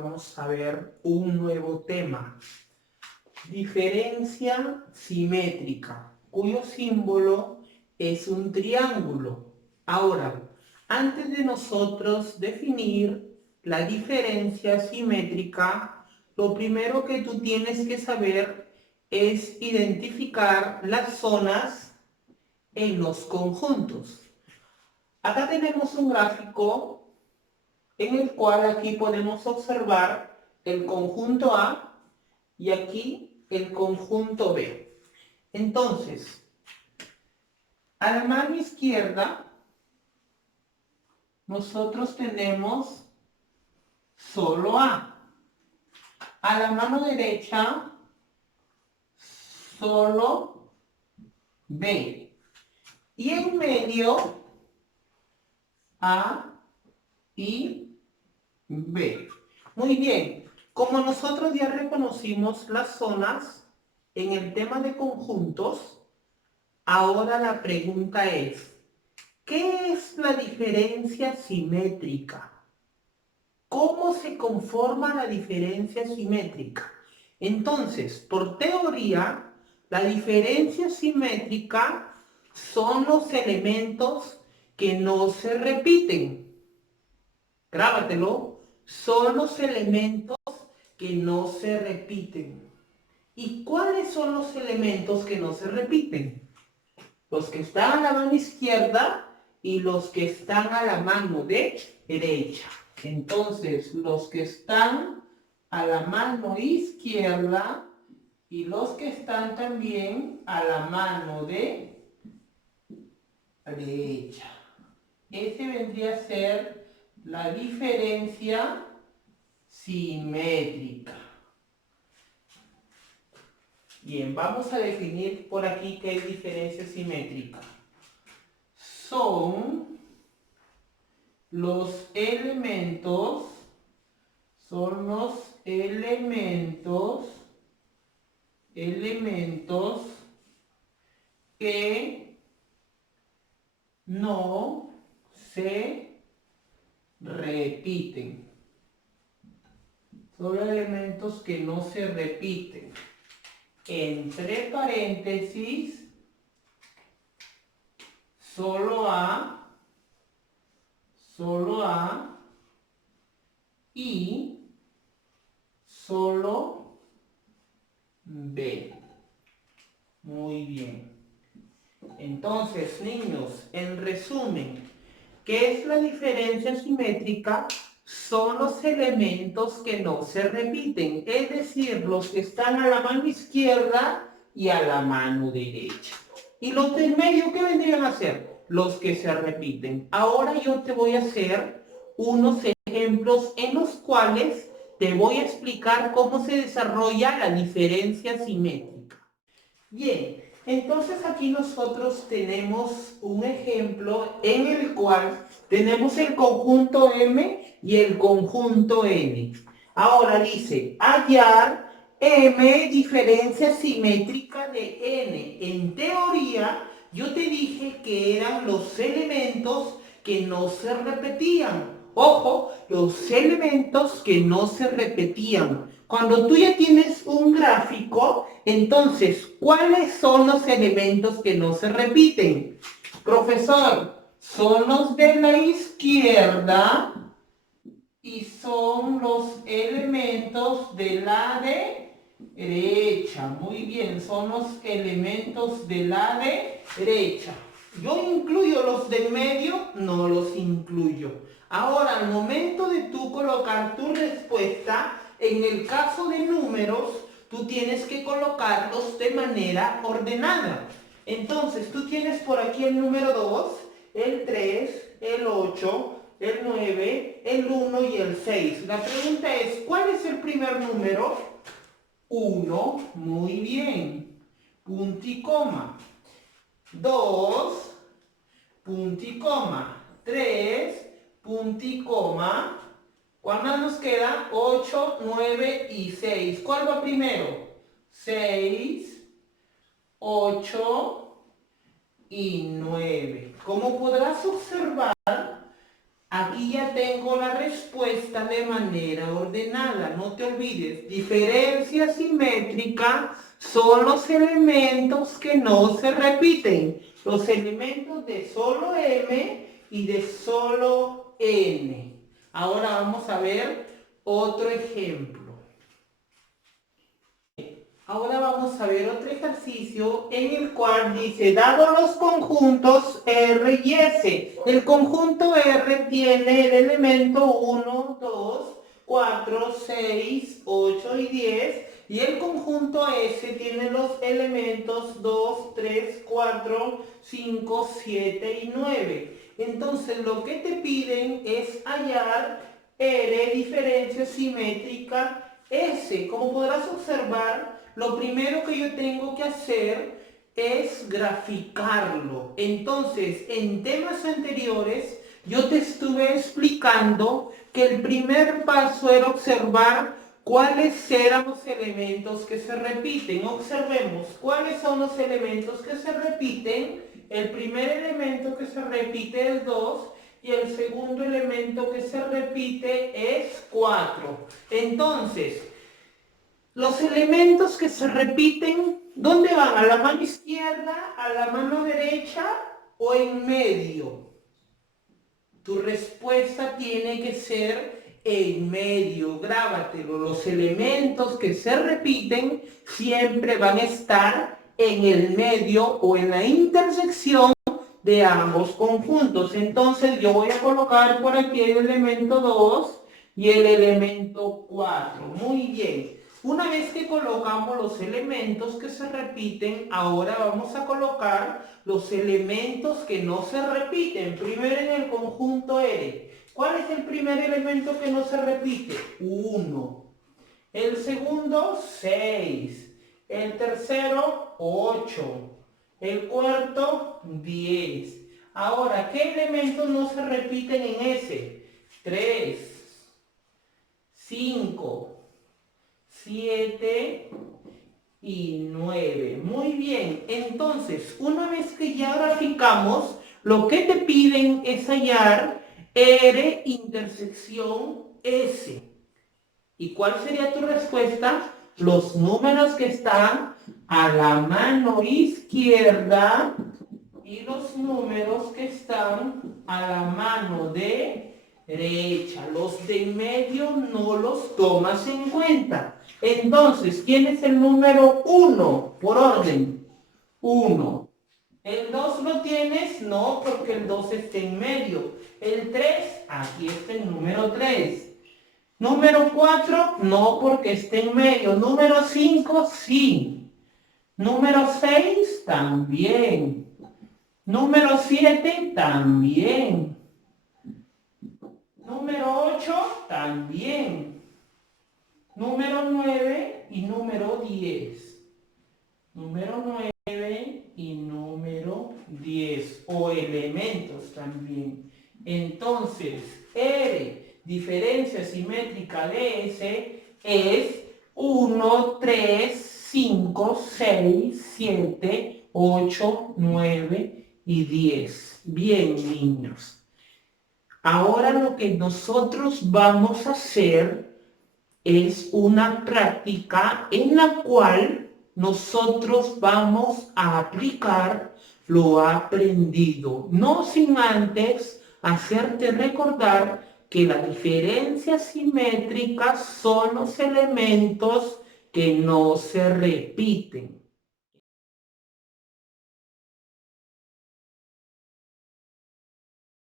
vamos a ver un nuevo tema. Diferencia simétrica, cuyo símbolo es un triángulo. Ahora, antes de nosotros definir la diferencia simétrica, lo primero que tú tienes que saber es identificar las zonas en los conjuntos. Acá tenemos un gráfico en el cual aquí podemos observar el conjunto A y aquí el conjunto B. Entonces, a la mano izquierda nosotros tenemos solo A. A la mano derecha solo B. Y en medio A y B. Muy bien. Como nosotros ya reconocimos las zonas en el tema de conjuntos, ahora la pregunta es, ¿qué es la diferencia simétrica? ¿Cómo se conforma la diferencia simétrica? Entonces, por teoría, la diferencia simétrica son los elementos que no se repiten. Grábatelo. Son los elementos que no se repiten. ¿Y cuáles son los elementos que no se repiten? Los que están a la mano izquierda y los que están a la mano derecha. Entonces, los que están a la mano izquierda y los que están también a la mano derecha. Ese vendría a ser la diferencia simétrica. Bien, vamos a definir por aquí qué es diferencia simétrica. Son los elementos, que no se repiten. Son elementos que no se repiten. Entre paréntesis, solo A y solo B. Muy bien. Entonces, niños, en resumen, ¿qué es la diferencia simétrica? Son los elementos que no se repiten, es decir, los que están a la mano izquierda y a la mano derecha. ¿Y los del medio qué vendrían a ser? Los que se repiten. Ahora yo te voy a hacer unos ejemplos en los cuales te voy a explicar cómo se desarrolla la diferencia simétrica. Bien, entonces aquí nosotros tenemos un ejemplo en el cual tenemos el conjunto M y el conjunto N. Ahora dice, hallar M diferencia simétrica de N. En teoría, yo te dije que eran los elementos que no se repetían. Ojo, los elementos que no se repetían. Cuando tú ya tienes un gráfico, entonces, ¿cuáles son los elementos que no se repiten? Profesor, son los de la izquierda y son los elementos de la derecha. Muy bien, son los elementos de la derecha. ¿Yo incluyo los del medio? No los incluyo. Ahora, al momento de tú colocar tu respuesta, en el caso de números, tú tienes que colocarlos de manera ordenada. Entonces, tú tienes por aquí el número 2, el 3, el 8, el 9, el 1 y el 6. La pregunta es, ¿cuál es el primer número? 1, muy bien. Punto y coma. 2, punto y coma. 3, punto y coma. ¿Cuántas nos queda? 8, 9 y 6. ¿Cuál va primero? 6, 8 y 9. Como podrás observar, Aquí ya tengo la respuesta de manera ordenada. No te olvides, diferencia simétrica son los elementos que no se repiten. Los elementos de solo m y de solo n. Ahora vamos a ver otro ejemplo. Ahora vamos a ver otro ejercicio en el cual dice, dado los conjuntos R y S, el conjunto R tiene el elemento 1, 2, 4, 6, 8 y 10, y el conjunto S tiene los elementos 2, 3, 4, 5, 7 y 9. Entonces lo que te piden es hallar R, diferencia simétrica S. Como podrás observar, lo primero que yo tengo que hacer es graficarlo. Entonces, en temas anteriores, yo te estuve explicando que el primer paso era observar cuáles eran los elementos que se repiten. Observemos cuáles son los elementos que se repiten. El primer elemento que se repite es 2 y el segundo elemento que se repite es 4. Entonces, los elementos que se repiten, ¿dónde van? ¿A la mano izquierda, a la mano derecha o en medio? Tu respuesta tiene que ser en medio. Grábatelo. Los elementos que se repiten siempre van a estar en el medio o en la intersección de ambos conjuntos. Entonces yo voy a colocar por aquí el elemento 2 y el elemento 4. Muy bien. Una vez que colocamos los elementos que se repiten, ahora vamos a colocar los elementos que no se repiten. Primero en el conjunto R. ¿Cuál es el primer elemento que no se repite? 1. El segundo, 6. El tercero, 8. El cuarto, 10. Ahora, ¿qué elementos no se repiten en S? 3, 5, 7 y 9. Muy bien, entonces, una vez que ya graficamos, lo que te piden es hallar R intersección S. ¿Y cuál sería tu respuesta? Los números que están a la mano izquierda y los números que están a la mano derecha. Los de en medio no los tomas en cuenta. Entonces, ¿quién es el número 1? Por orden. 1. ¿El 2 lo tienes? No, porque el 2 está en medio. El 3, aquí está el número 3. Número 4, no, porque está en medio. Número 5, sí. Número 6, también. Número 7, también. Número 8, también. Número 9 y número 10. Número 9 y número 10. O elementos también. Entonces, R, diferencia simétrica de S, es 1, 3, 5, 6, 7, 8, 9 y 10. Bien, niños. Ahora lo que nosotros vamos a hacer es una práctica en la cual nosotros vamos a aplicar lo aprendido, no sin antes hacerte recordar que la diferencia simétrica son los elementos que no se repiten.